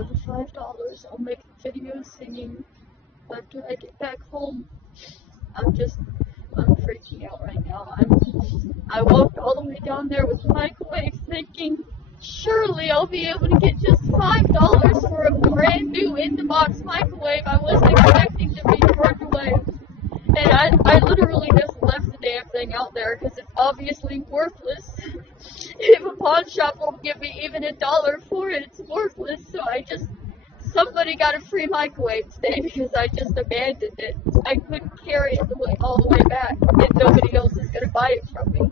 for the $5. I'll make a video singing after I get back home. I'm freaking out right now. I walked all the way down there with a microwave thinking, surely I'll be able to get just $5 for a brand new in-the-box microwave I wasn't expecting to be turned away. And I literally just left the damn thing out there because it's obviously worthless. If a pawn shop won't give me even $1 for it, it's worthless. So somebody got a free microwave today because I just abandoned it. I couldn't carry it all the way back, and nobody else is going to buy it from me.